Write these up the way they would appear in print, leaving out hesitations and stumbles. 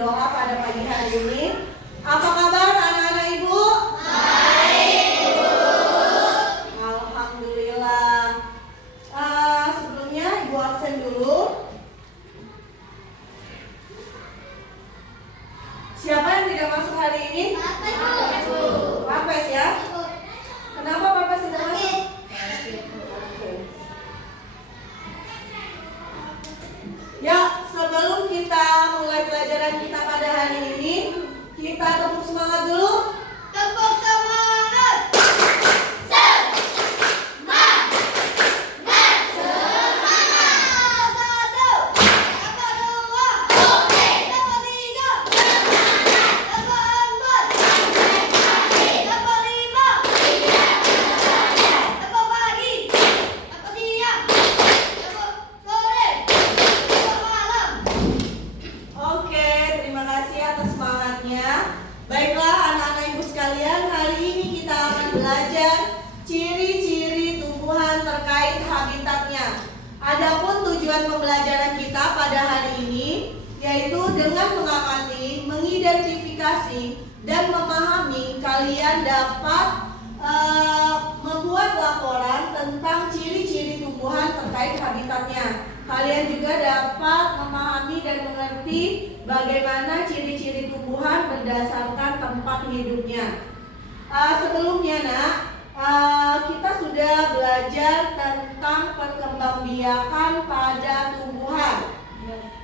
doa pada pagi hari ini. Apa kabar anak-anak Ibu? Baik, Bu. Alhamdulillah. Sebelumnya Ibu absen dulu. Siapa yang tidak masuk hari ini? Papes ya? Kenapa Papes tidak masuk? Ya, sebelum kita mulai pelajaran kita pada hari ini, kita tepuk semangat dulu. Tepuk semangat. Semangat. Semangat. Satu. Yang kedua. Oke. Yang ketiga. Semangat. Yang keempat. Prestasi. Yang kelima. Tidak berbahaya. Yang pagi. Yang siang. Yang sore. Yang malam. Oke, terima kasih atas semangatnya. Baiklah anak-anak Ibu sekalian, hari ini kita akan belajar ciri-ciri tumbuhan terkait habitatnya. Adapun tujuan pembelajaran kita pada hari ini yaitu dengan mengamati, mengidentifikasi, dan memahami, kalian dapat membuat laporan tentang ciri-ciri tumbuhan terkait habitatnya. Kalian juga dapat memahami dan mengerti bagaimana ciri-ciri tumbuhan berdasarkan tempat hidupnya. Sebelumnya nak, kita sudah belajar tentang perkembangbiakan pada tumbuhan.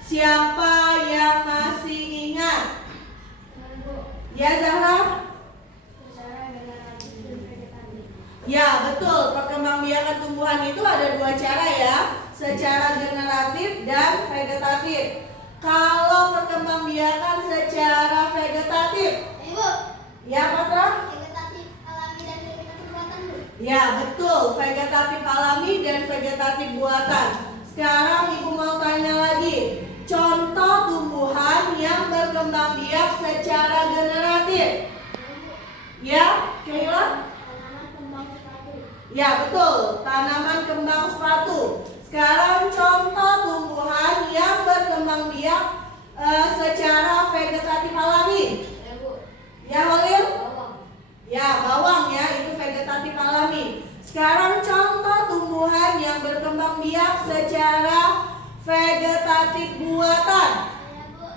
Siapa yang masih ingat? Ya Zahra? Ya betul, perkembangbiakan tumbuhan itu ada dua cara ya, secara generatif dan vegetatif. Kalau perkembangbiakan secara vegetatif, Ibu. ya Patra? Vegetatif alami dan vegetatif buatan, Bu. Ya betul, vegetatif alami dan vegetatif buatan. Sekarang Ibu mau tanya lagi, contoh tumbuhan yang berkembang biak secara generatif. Ya, Keila? Tanaman kembang sepatu. Ya betul, tanaman kembang sepatu. Sekarang contoh tumbuhan yang berkembang biak secara vegetatif alami. Ya, Bu. Ya Holil? Bawang. Ya bawang ya, itu vegetatif alami. Sekarang contoh tumbuhan yang berkembang biak secara vegetatif buatan. Ya, Bu.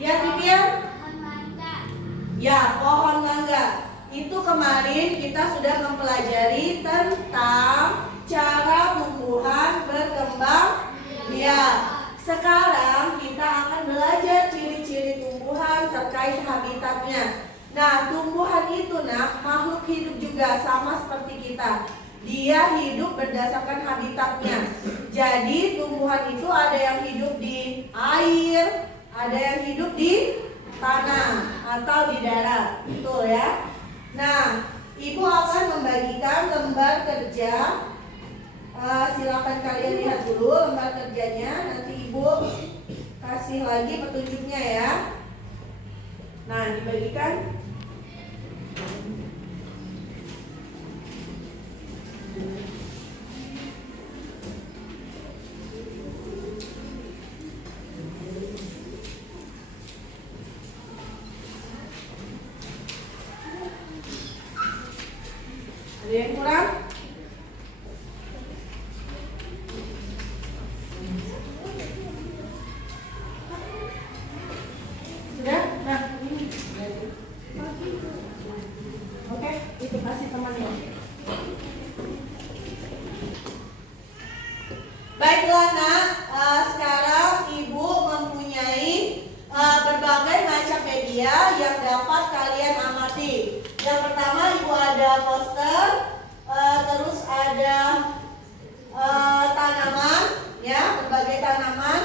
Ya Titir? Pohon mangga. Ya pohon mangga. Itu kemarin kita sudah mempelajari tentang cara tumbuhan berkembang biak. Sekarang kita akan belajar ciri-ciri tumbuhan terkait habitatnya. Nah, tumbuhan itu nak makhluk hidup juga sama seperti kita. Dia hidup berdasarkan habitatnya. Jadi tumbuhan itu ada yang hidup di air, ada yang hidup di tanah atau di darat. Betul ya? Nah, Ibu akan membagikan lembar kerja. Silakan kalian lihat dulu lembar kerjanya. Nanti Ibu kasih lagi petunjuknya ya. Nah, dibagikan. Ada yang kurang? Sudah? Nah, ini. Oke, itu kasih temannya. Baiklah nak, sekarang Ibu mempunyai berbagai macam media yang dapat kalian amati. Yang pertama Ibu ada poster, terus ada tanaman, ya berbagai tanaman.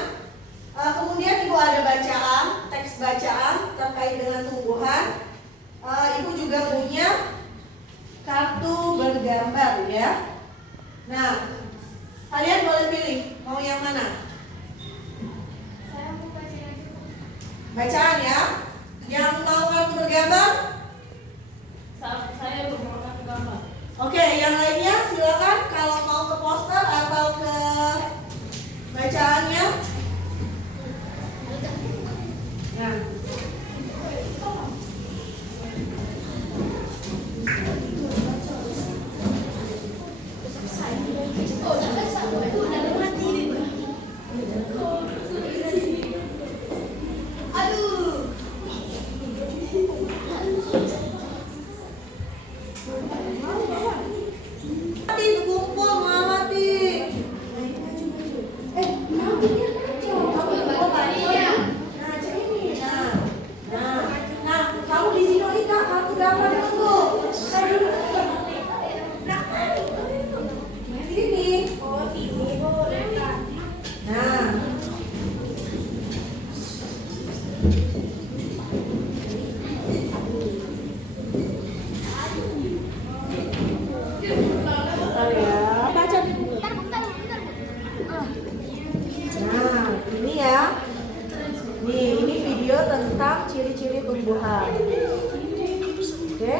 Kemudian Ibu ada bacaan, teks bacaan terkait dengan tumbuhan. Ibu juga punya kartu bergambar ya. Nah, kalian boleh pilih mau yang mana? Saya mau baca lagi. Bacaan ya. Yang mau kartu bergambar? Saya mau kartu gambar. Oke, yang lainnya silakan kalau mau ke poster atau ke bacaannya. Nah, Bentar ya. Baca di buku. Nah, ini ya. Nih, ini video tentang ciri-ciri tumbuhan. Oke?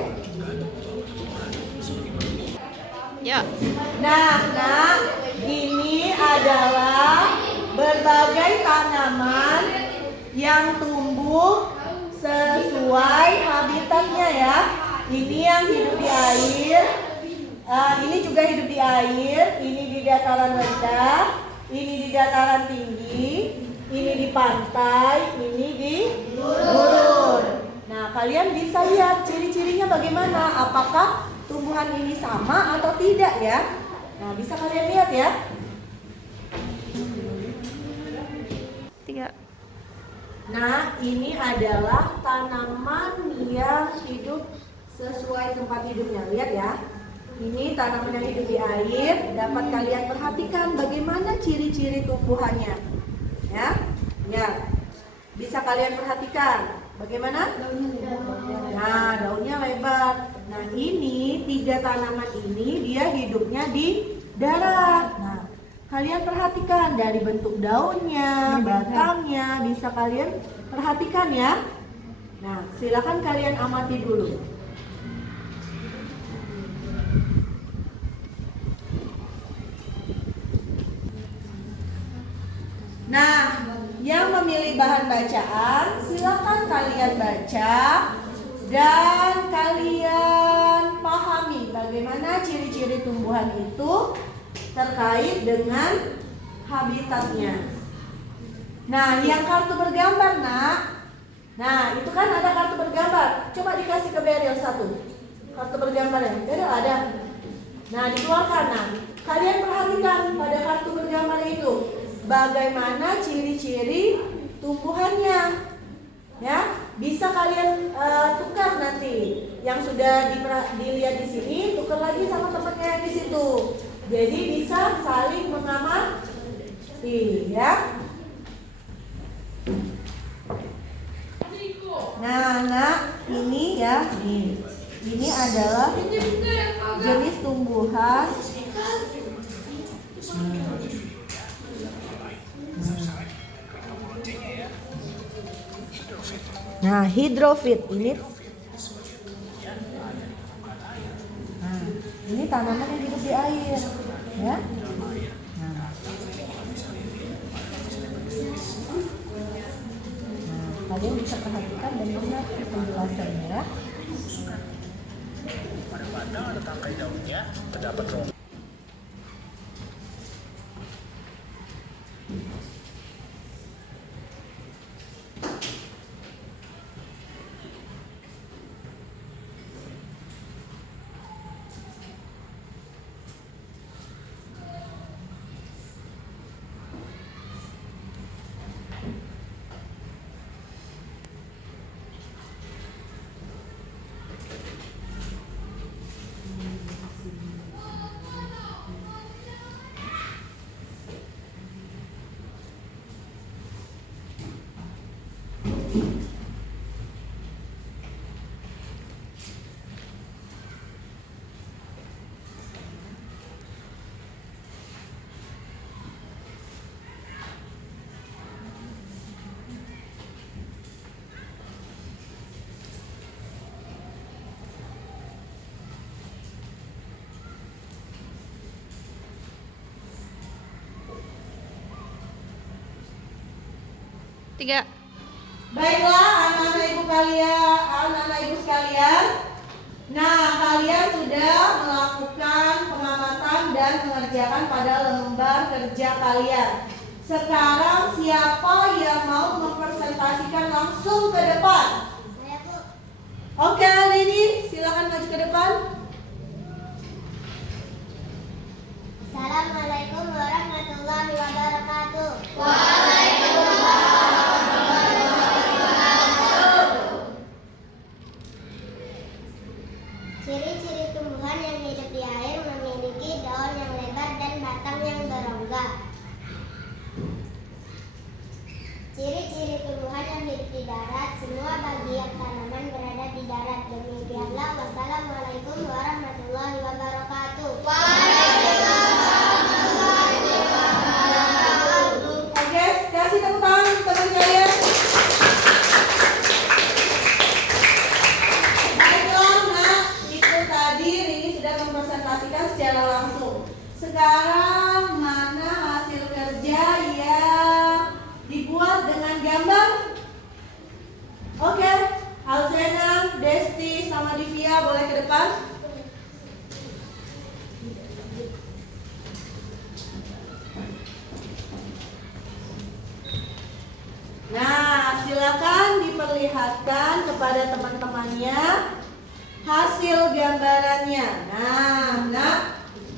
Ya. Nah, ini adalah berbagai tanaman yang tumbuh sesuai habitatnya ya. Ini yang hidup di air, ini juga hidup di air, ini di dataran rendah, ini di dataran tinggi, ini di pantai, ini di gurun. Nah, kalian bisa lihat ciri-cirinya bagaimana, apakah tumbuhan ini sama atau tidak ya. Nah, bisa kalian lihat ya. 3. Nah, ini adalah tanaman yang hidup sesuai tempat hidupnya. Lihat ya. Ini tanaman yang hidup di air. Dapat kalian perhatikan bagaimana ciri-ciri tumbuhannya. Ya. Ya. Bisa kalian perhatikan. Bagaimana? Nah, daunnya lebar. Nah, ini 3 tanaman ini dia hidupnya di darat. Nah, kalian perhatikan dari bentuk daunnya, batangnya, bisa kalian perhatikan ya. Nah, silakan kalian amati dulu. Nah, yang memilih bahan bacaan, silakan kalian baca dan kalian pahami bagaimana ciri-ciri tumbuhan itu terkait dengan habitatnya. Nah, yang kartu bergambar, Nak. Nah, itu kan ada kartu bergambar. Coba dikasih ke Beryl satu. Kartu bergambar ya. Beryl ada. Nah, dikeluarkan. Nah, kalian perhatikan pada kartu bergambar itu bagaimana ciri-ciri tumbuhannya. Ya, bisa kalian tukar nanti. Yang sudah dilihat di sini, tukar lagi sama temannya yang di situ. Jadi bisa saling mengamati, ya. Nah, ini ya, nih. Ini adalah jenis tumbuhan. Nah, hidrofit ini. Nah, ini tanaman yang hidup di air, ya. Nah, kalian bisa perhatikan dan mengerti penjelasannya ya. Pada batang atau tangkai daunnya terdapat rongga. Tiga. Baiklah anak-anak ibu kalian, anak-anak ibu sekalian. Nah, kalian sudah melakukan pengamatan dan mengerjakan pada lembar kerja kalian. Sekarang siapa yang mau mempresentasikan langsung ke depan? Saya, Bu. Oke, Lini, silakan maju ke depan. Assalamualaikum warahmatullahi wabarakatuh. Ciri-ciri tumbuhan yang hidup di air memiliki daun yang lebar dan batang yang berongga. Ciri-ciri tumbuhan yang hidup di darat, semua bagian tanaman berada di darat. Demikianlah. Wassalamualaikum warahmatullahi wabarakatuh. Oke, kasih tepuk tangan teman kalian. Baiklah, nak, itu tadi Rini sudah mempresentasikan secara langsung. Sekarang mana hasil kerja yang dibuat dengan gambar? Oke, Alzena, Desti, sama Divya boleh ke depan. Nah, silakan diperlihatkan kepada teman-temannya hasil gambarannya. Nah,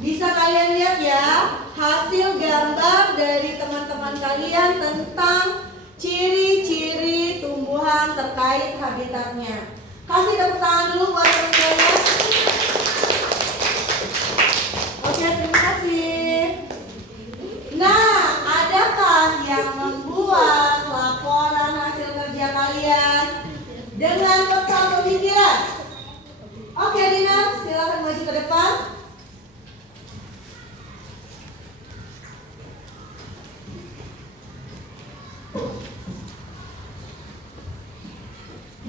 bisa kalian lihat ya hasil gambar dari teman-teman kalian tentang ciri-ciri tumbuhan terkait habitatnya. Kasih tepuk tangan dulu buat teman kalian. Oke, terima kasih. Nah, adakah yang membuat laporan hasil kerja kalian dengan peta pemikiran? Oke, Dina, silakan maju ke depan.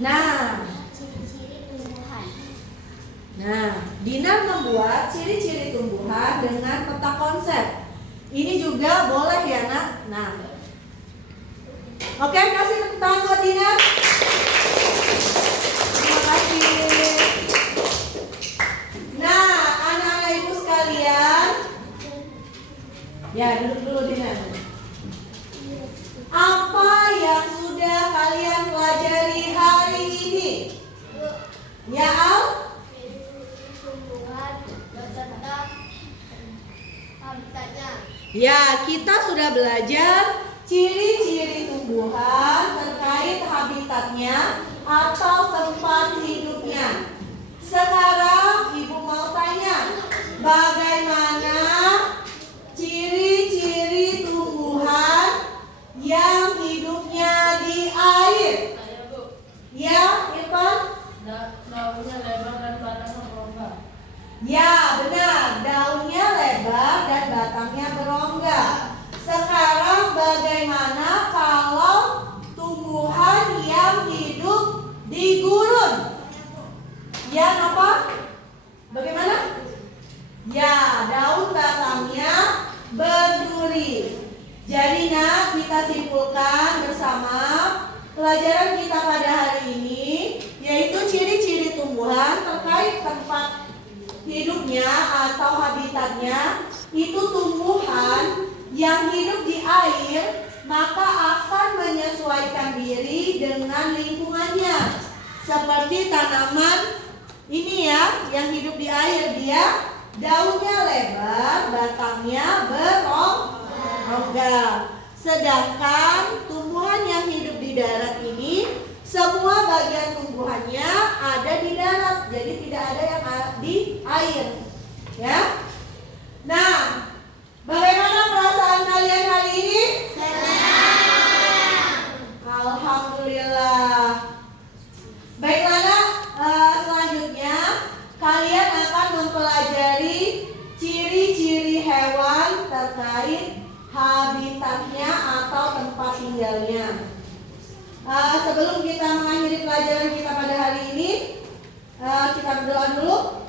Nah, Ciri-ciri tumbuhan. Dina membuat ciri-ciri tumbuhan dengan peta konsep. Ini juga boleh ya, nak? Nah, oke, kasih tepuk tangan buat Dina. Terima kasih. Nah, anak-anak ibu sekalian, ya duduk dulu Dina. Apa yang sudah kalian pelajari hari ini? Ya, Al? Tumbuhan beserta habitatnya. Ya, kita sudah belajar ciri-ciri tumbuhan terkait habitatnya atau tempat hidupnya. Sekarang Ibu mau tanya, bagaimana ciri-ciri tumbuhan yang hidupnya di air? Ya, Irfan? Daunnya lebar dan batangnya berongga. Ya, benar. Daunnya lebar dan batangnya berongga. Sekarang bagaimana kalau tumbuhan yang hidup di gurun? Ya, apa? Bagaimana? Ya, daun batangnya berduri. Jadi, nak, kita simpulkan bersama pelajaran kita pada hari ini, yaitu ciri-ciri tumbuhan terkait tempat hidupnya atau habitatnya. Itu tumbuhan yang hidup di air, maka akan menyesuaikan diri dengan lingkungannya. Seperti tanaman ini ya, yang hidup di air, dia daunnya lebar, batangnya berongga. Sedangkan tumbuhan yang hidup di darat ini, semua bagian tumbuhannya ada di darat, jadi tidak ada yang di air. Ya. Nah, bagaimana perasaan kalian hari ini? Senang. Alhamdulillah. Baiklah, nak, selanjutnya kalian akan mempelajari ciri-ciri hewan terkait habitatnya atau tempat tinggalnya. Sebelum kita mengakhiri pelajaran kita pada hari ini, kita berdoa dulu.